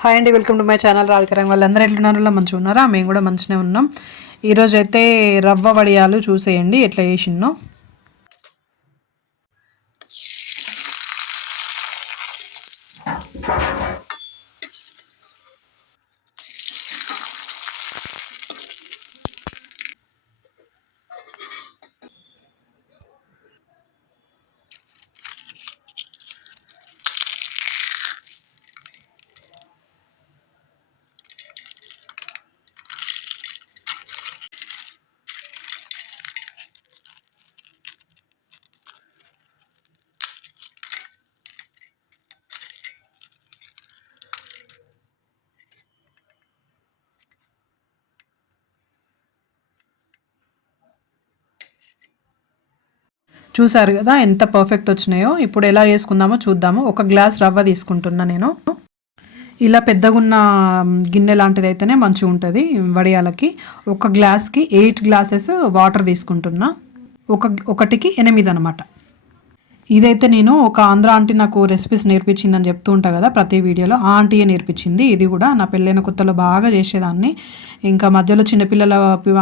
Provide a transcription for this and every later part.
Hi అండి welcome to my channel రాధికరం వాళ్ళందరూ ఎట్లున్నారో? మంచిగా ఉన్నారా? మేము కూడా మంచిగానే ఉన్నాం. ఈరోజు అయితే రవ్వ వడియాలు చూసేయండి ఎట్లా చేసిన్నో చూసారు కదా ఎంత పర్ఫెక్ట్ వచ్చినాయో ఇప్పుడు ఎలా చేసుకుందామో చూద్దాము. ఒక గ్లాస్ రవ్వ తీసుకుంటున్నా నేను. ఇలా పెద్దగున్న గిన్నె లాంటిది అయితేనే మంచిగా ఉంటుంది వడియాలకి. ఒక గ్లాస్కి ఎయిట్ గ్లాసెస్ వాటర్ తీసుకుంటున్నా. ఒక ఒకటికి ఎనిమిది అనమాట ఇదైతే నేను ఒక ఆంధ్ర ఆంటీ నాకు రెసిపీస్ నేర్పించిందని చెప్తూ ఉంటా కదా ప్రతి వీడియోలో. ఆ ఆంటీయే నేర్పించింది ఇది కూడా. నా పెళ్ళైన కొత్తలో బాగా చేసేదాన్ని. ఇంకా మధ్యలో చిన్నపిల్లల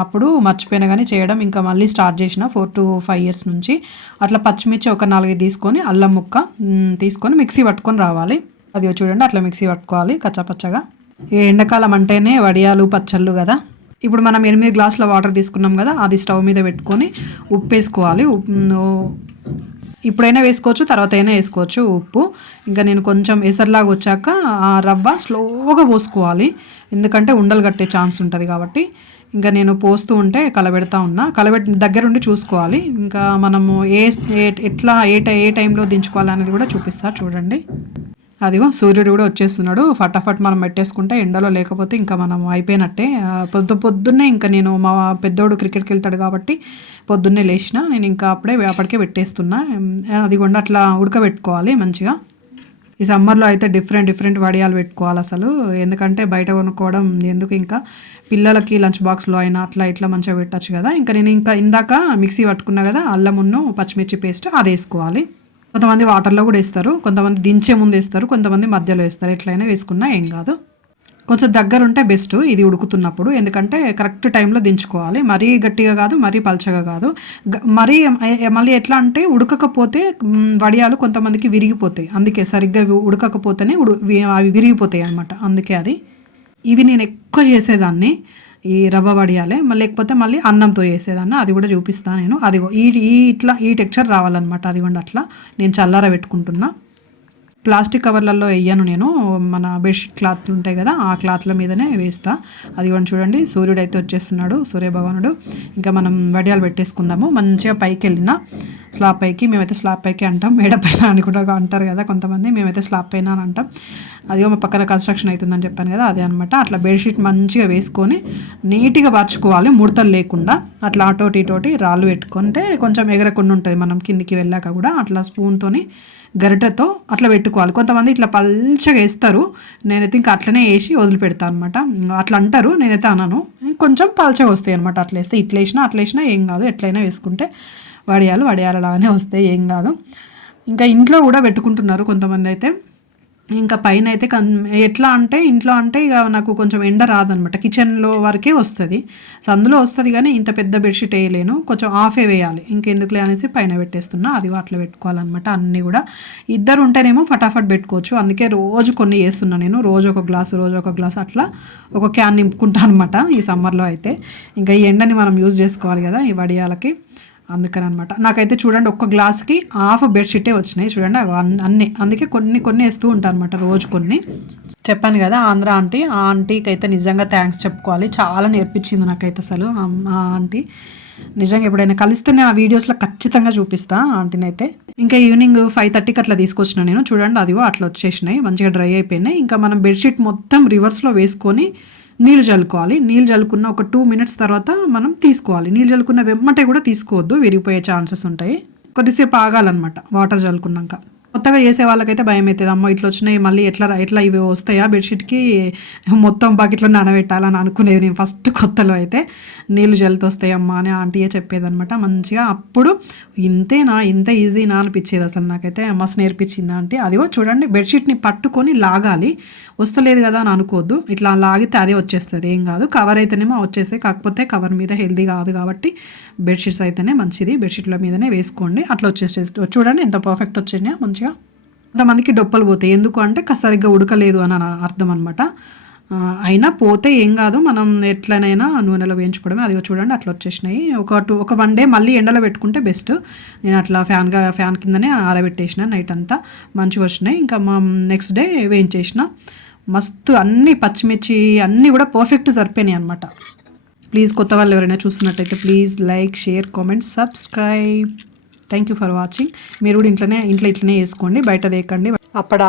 అప్పుడు మర్చిపోయినా కానీ చేయడం ఇంకా మళ్ళీ స్టార్ట్ చేసిన ఫోర్ టు ఫైవ్ ఇయర్స్ నుంచి. అట్లా పచ్చిమిర్చి ఒక నాలుగు తీసుకొని అల్లం ముక్క తీసుకొని మిక్సీ పట్టుకొని రావాలి. అది చూడండి అట్లా మిక్సీ పట్టుకోవాలి కచ్చాపచ్చగా ఈ ఎండాకాలం అంటేనే వడియాలు పచ్చళ్ళు కదా. ఇప్పుడు మనం ఎనిమిది గ్లాసుల వాటర్ తీసుకున్నాం కదా అది స్టవ్ మీద పెట్టుకొని ఉప్పు వేసుకోవాలి ఉప్పు ఇప్పుడైనా వేసుకోవచ్చు తర్వాత అయినా వేసుకోవచ్చు ఉప్పు. ఇంకా నేను కొంచెం ఎసర్లాగా వచ్చాక ఆ రవ్వ స్లోగా పోసుకోవాలి. ఎందుకంటే ఉండలు కట్టే ఛాన్స్ ఉంటుంది కాబట్టి. ఇంకా నేను పోస్తూ ఉంటే కలబెడతా ఉన్నా. కలబెట్ దగ్గరుండి చూసుకోవాలి. ఇంకా మనము ఏ ఏ- ఎట్లా ఏ టై ఏ టైంలో దించుకోవాలి అనేది కూడా చూపిస్తా. చూడండి. అదిగో సూర్యుడు కూడా వచ్చేస్తున్నాడు. ఫటాఫట్ మనం పెట్టేసుకుంటే ఎండలో లేకపోతే ఇంకా మనం అయిపోయినట్టే. పొద్దు పొద్దున్నే ఇంకా నేను మా పెద్దోడు క్రికెట్కి వెళ్తాడు కాబట్టి పొద్దున్నే లేచిన నేను ఇంకా అప్పుడే అప్పటికే పెట్టేస్తున్నా. అదిగోండి అది కూడా అట్లా ఉడకబెట్టుకోవాలి మంచిగా. ఈ సమ్మర్లో అయితే డిఫరెంట్ డిఫరెంట్ వడియాలు పెట్టుకోవాలి అసలు. ఎందుకంటే బయట కొనుక్కోవడం ఎందుకు ఇంకా? పిల్లలకి లంచ్ బాక్స్లో అయినా అట్లా ఇట్లా మంచిగా పెట్టచ్చు కదా. ఇంకా నేను ఇంకా ఇందాక మిక్సీ పట్టుకున్నా కదా అల్లమున్ను పచ్చిమిర్చి పేస్ట్ అది వేసుకోవాలి. కొంతమంది వాటర్లో కూడా వేస్తారు కొంతమంది దించే ముందు వేస్తారు కొంతమంది మధ్యలో వేస్తారు. ఎట్లయినా వేసుకున్నా ఏం కాదు. కొంచెం దగ్గర ఉంటే బెస్ట్ ఇది ఉడుకుతున్నప్పుడు. ఎందుకంటే కరెక్ట్ టైంలో దించుకోవాలి. మరీ గట్టిగా కాదు మరీ పలచగా కాదు. మరీ మళ్ళీ ఎట్లా అంటే ఉడకకపోతే వడియాలు కొంతమందికి విరిగిపోతాయి. అందుకే సరిగ్గా ఉడకకపోతేనే ఉడు వి- అవి విరిగిపోతాయి అనమాట అందుకే అది. ఇవి నేను ఎక్కువ చేసేదాన్ని. ఈ రవ్వ వడియాలే మళ్ళీ లేకపోతే మళ్ళీ అన్నంతో చేసేదాన్ని అది కూడా చూపిస్తాను నేను. అదిగో ఈ ఈ ఇట్లా ఈ టెక్చర్ రావాలన్నమాట. అదిగోండి అట్లా. నేను చల్లార పెట్టుకుంటున్నా. ప్లాస్టిక్ కవర్లలో వేయను నేను. మన బెడ్షీట్ క్లాత్ ఉంటాయి కదా ఆ క్లాత్ల మీదనే వేస్తా. అది కూడా చూడండి సూర్యుడు అయితే వచ్చేస్తున్నాడు సూర్యభగవానుడు. ఇంకా మనం వడియాలు పెట్టేసుకుందాము. మంచిగా పైకి వెళ్ళిన స్లాబ్ పైకి మేమైతే స్లాబ్ పైకి అంటాం. మేడ పైన అని కూడా అంటారు కదా కొంతమంది. మేమైతే స్లాబ్ పైన అని అంటాం. అదిగో మా పక్కన కన్స్ట్రక్షన్ అవుతుందని చెప్పాను కదా అదే అనమాట అట్లా బెడ్షీట్ మంచిగా వేసుకొని నీట్గా పార్చుకోవాలి ముడతలు లేకుండా అట్లా అటోటి ఇటోటి రాళ్ళు పెట్టుకుంటే కొంచెం ఎగరకుండా ఉంటుంది మనం కిందికి వెళ్ళాక కూడా. అట్లా స్పూన్తోని గరిటెతో అట్లా పెట్టుకోవాలి. కొంతమంది ఇట్లా పల్చగా వేస్తారు. నేనైతే ఇంకా అట్లనే వేసి వదిలిపెడతాను అనమాట అట్లా అంటారు. నేనైతే అనను. కొంచెం పల్చగా వస్తాయి అనమాట అట్లా వేస్తే ఇట్లా వేసినా అట్లా వేసినా ఏం కాదు. ఎట్లయినా వేసుకుంటే వడియాలు వడియాలు లాగానే వస్తాయి ఏం కాదు. ఇంకా ఇంట్లో కూడా పెట్టుకుంటున్నారు కొంతమంది అయితే. ఇంకా పైన అయితే కన్ ఎట్లా అంటే ఇంట్లో అంటే ఇక నాకు కొంచెం ఎండ రాదనమాట. కిచెన్లో వరకే వస్తుంది. సో అందులో వస్తుంది కానీ ఇంత పెద్ద బెడ్షీట్ వేయలేను. కొంచెం ఆఫే వేయాలి. ఇంకెందుకులే అనేసి పైన పెట్టేస్తున్నా. అది అట్లా పెట్టుకోవాలన్నమాట అన్నీ కూడా. ఇద్దరు ఉంటేనేమో ఫటాఫట్ పెట్టుకోవచ్చు. అందుకే రోజు కొన్ని వేస్తున్నా నేను. రోజు ఒక గ్లాసు రోజు ఒక గ్లాస్ అట్లా ఒక క్యాన్ నింపుకుంటాను అనమాట ఈ సమ్మర్లో అయితే. ఇంకా ఈ ఎండని మనం యూజ్ చేసుకోవాలి కదా ఈ వడియాలకి. అందుకని అనమాట నాకైతే చూడండి ఒక్క గ్లాస్కి హాఫ్ బెడ్షీటే వచ్చినాయి. చూడండి అన్నీ అన్ని అన్ని అందుకే కొన్ని కొన్ని వేస్తూ ఉంటాను అనమాట రోజు కొన్ని. చెప్పాను కదా ఆంధ్ర ఆంటీ ఆ ఆంటీకి అయితే నిజంగా థ్యాంక్స్ చెప్పుకోవాలి. చాలా నేర్పించింది నాకైతే అసలు ఆ ఆంటీ. నిజంగా ఎప్పుడైనా కలిస్తే నేను ఆ వీడియోస్లో ఖచ్చితంగా చూపిస్తా ఆంటీని అయితే ఇంకా ఈవినింగ్ ఫైవ్ థర్టీకి అట్లా తీసుకొచ్చిన నేను. చూడండి అదిగో అట్లా వచ్చేసినాయి మంచిగా డ్రై అయిపోయినాయి. ఇంకా మనం బెడ్షీట్ మొత్తం రివర్స్లో వేసుకొని నీళ్ళు చల్లుకోవాలి. నీళ్ళు చల్లుకున్న ఒక టూ మినిట్స్ తర్వాత మనం తీసుకోవాలి. నీళ్ళు చల్లుకున్న వెమ్మటే కూడా తీసుకోవద్దు. విరిగిపోయే ఛాన్సెస్ ఉంటాయి. కొద్దిసేపు ఆగాలన్నమాట. వాటర్ చల్లుకున్నాక. కొత్తగా చేసే వాళ్ళకైతే భయం అవుతుంది అమ్మో ఇట్లా వచ్చినాయి మళ్ళీ ఎట్లా ఎట్లా ఇవి వస్తాయా? బెడ్షీట్కి మొత్తం బకెట్లో నానబెట్టాలని అనుకునేది నేను ఫస్ట్ కొత్తలో అయితే. నీళ్ళు జల్లుతో వస్తాయమ్మా అని ఆంటీయే చెప్పేదనమాట మంచిగా. అప్పుడు ఇంతేనా? ఇంత ఈజీనా అనిపించేది అసలు నాకైతే. మస్తు నేర్పించింది ఆంటీ. అదిగో చూడండి బెడ్షీట్ని పట్టుకొని లాగాలి. వస్తలేదు కదా అని అనుకోవద్దు ఇట్లా లాగితే అదే వచ్చేస్తుంది. ఏం కాదు. కవర్ అయితేనేమో వచ్చేస్తాయి. కాకపోతే కవర్ మీద హెల్దీ కాదు కాబట్టి బెడ్షీట్స్ అయితేనే మంచిది. బెడ్షీట్ల మీదనే వేసుకోండి. అట్లా వచ్చేసేసి చూడండి ఎంత పర్ఫెక్ట్ వచ్చినాయో. మంచిగా కొంతమందికి డొప్పలు పోతాయి. ఎందుకు అంటే సరిగ్గా ఉడకలేదు అని అర్థం అనమాట అయినా పోతే ఏం కాదు మనం ఎట్లనైనా నూనెలో వేయించుకోవడమే. అది చూడండి అట్లా వచ్చేసినాయి. ఒక టూ ఒక వన్ డే మళ్ళీ ఎండలో పెట్టుకుంటే బెస్ట్. నేను అట్లా ఫ్యాన్గా ఫ్యాన్ కిందనే ఆరబెట్టేసిన నైట్ అంతా. మంచిగా వచ్చినాయి. ఇంకా మా నెక్స్ట్ డే వేయించేసిన. మస్తు అన్ని పచ్చిమిర్చి అన్నీ కూడా పర్ఫెక్ట్ సరిపోయినాయి అనమాట ప్లీజ్ కొత్త వాళ్ళు ఎవరైనా చూస్తున్నట్టయితే please like share comment subscribe. Thank you for watching మీరు కూడా ఇంట్లోనే ఇంట్లో ఇట్లనే వేసుకోండి బయట దేకండి అప్పడా